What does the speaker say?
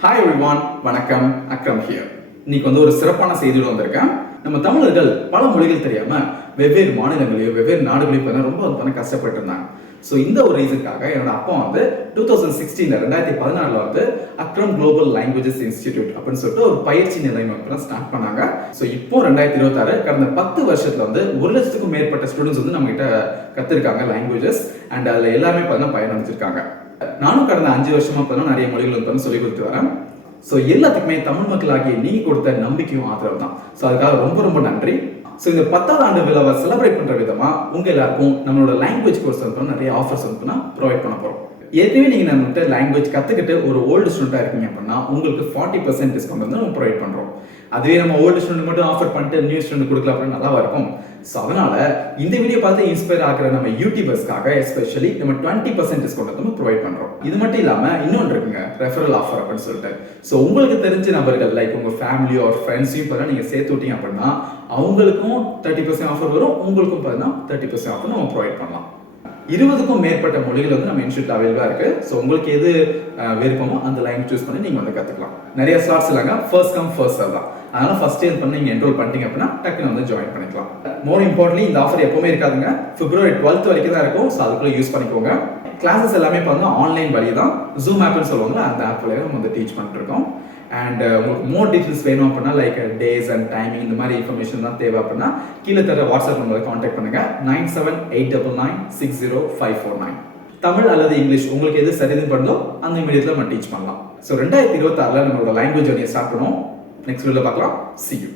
Hi everyone, வணக்கம். Akram here. இன்னைக்கு ஒரு சிறப்பான செய்தியோட வந்திருக்கேன். நம்ம தமிழர்கள் பல மொழிகள் தெரியாம வெவ்வேறு மாநிலங்களையோ வெவ்வேறு நாடுகளையும் ரொம்ப கஷ்டப்பட்டு இருந்தாங்க. ஸோ இந்த ஒரு ரீசனுக்காக என்னோட அப்பா 2016 அக்ரம் குளோபல் லாங்குவேஜஸ் இன்ஸ்டிடியூட் அப்படின்னு சொல்லிட்டு ஒரு பயிற்சி நிலையம் ஸ்டார்ட் பண்ணாங்க. ஸோ இப்போ 2026 கடந்த 10 வருஷத்துல 1,00,000க்கும் மேற்பட்ட ஸ்டூடெண்ட்ஸ் நம்ம கிட்ட கத்திருக்காங்க லாங்குவேஜஸ் அண்ட் அதுல எல்லாருமே பயனடைஞ்சிருக்காங்க. நானும் கடந்த 5 வருஷமா நிறைய மொழிகள் சொல்லி கொடுத்து வரேன். ஸோ எல்லாத்துக்குமே தமிழ் மக்களாகிய நீங்க கொடுத்த நம்பிக்கையும் ஆதரவு தான். ஸோ அதுக்காக ரொம்ப நன்றி. ஸோ இந்த 10வது ஆண்டு விழாவை செலிப்ரேட் பண்ற விதமா உங்க எல்லாருக்கும் நம்மளோட லாங்குவேஜ் கோர்ஸ் நிறைய ஆஃபர்ஸ் ப்ரொவைட் பண்ண போறோம். ஏற்கனவே நீங்க நம்மகிட்ட லாங்குவேஜ் கத்துக்கிட்டு ஒரு ஓல்டு ஸ்டூடெண்டா இருக்கீங்க அப்படின்னா உங்களுக்கு 40% டிஸ்கவுண்ட் நம்ம ப்ரொவைட் பண்றோம். அதுவே நம்ம ஓல்டு ஸ்டூடெண்ட் மட்டும் ஆஃபர் பண்ணிட்டு நியூ ஸ்டூடெண்ட் கொடுக்கல அப்படின்னு நல்லா இருக்கும். ஸோ அதனால இந்த வீடியோ பார்த்து இன்ஸ்பயர் ஆகிற நம்ம யூடியூபர்ஸ்க்காக எஸ்பெஷலி நம்ம 20% டிஸ்கவுண்ட் நம்ம ப்ரொவைட் பண்றோம். இது மட்டும் இல்லாம இன்னொன்று இருக்குங்க, ரெஃபரல் ஆஃபர் அப்படின்னு சொல்லிட்டு. ஸோ உங்களுக்கு தெரிஞ்ச நபர்கள் லைக் உங்க ஃபேமிலி ஆர் ஃப்ரெண்ட்ஸையும் நீங்க சேர்த்து விட்டீங்க அப்படின்னா அவங்களுக்கும் 30% ஆஃபர் வரும், உங்களுக்கும் 30% ஆஃபர் நம்ம ப்ரொவைட் பண்ணலாம். 20க்கும் மேற்பட்ட மொழிகள் நம்ம இன்ஸ்டியூட்ல அவைலபிளா இருக்கு. ஸோ உங்களுக்கு எது விருப்பமோ அந்த லாங்குவேஜ் சூஸ் பண்ணி நீங்க கத்துக்கலாம். நிறைய ஸ்லாட்ஸ் இல்லைங்க, ஃபர்ஸ்ட் கம் ஃபர்ஸ்ட் சர்வ் தான். அதனால ஃபர்ஸ்ட் இயர் நீங்க என்ரோல் பண்ணிட்டீங்க அப்படின்னா டக்குன்னு ஜாயின் பண்ணிக்கலாம். மோர் இம்பார்ட்டன்ட்லி இந்த ஆஃபர் எப்பவுமே இருக்காதுங்க, February 12th வரைக்கும் தான் இருக்கும். ஸோ அதுக்குள்ள யூஸ் பண்ணிக்கோங்க. கிளாஸஸ் எல்லாமே ஆன்லைன் வழி தான், ஜூம் ஆப்னு சொல்லுவாங்க, அந்த ஆப்ல நம்ம டீச் பண்ணிட்டு இருக்கோம். அண்ட் உங்களுக்கு மோர் டீடைல்ஸ் வேணும் அப்படின்னா லைக் டேஸ் அண்ட் டைமிங் இந்த மாதிரி இன்ஃபர்மேஷன் தான் தேவை அப்படின்னா கீழே தர வாட்ஸ்அப் நம்பரை கான்டாக்ட் பண்ணுங்க 9789960549. தமிழ் அல்லது இங்கிலீஷ் உங்களுக்கு எது சரிதுன்னு பண்ணுதோ அந்த மீடியத்தில் நம்ம டீச் பண்ணலாம். ஸோ 2026 நம்மளோட லாங்குவேஜ் ஜர்னியை ஸ்டார்ட் பண்ணுவோம். நெக்ஸ்ட் வீடியோல பார்க்கலாம். See you.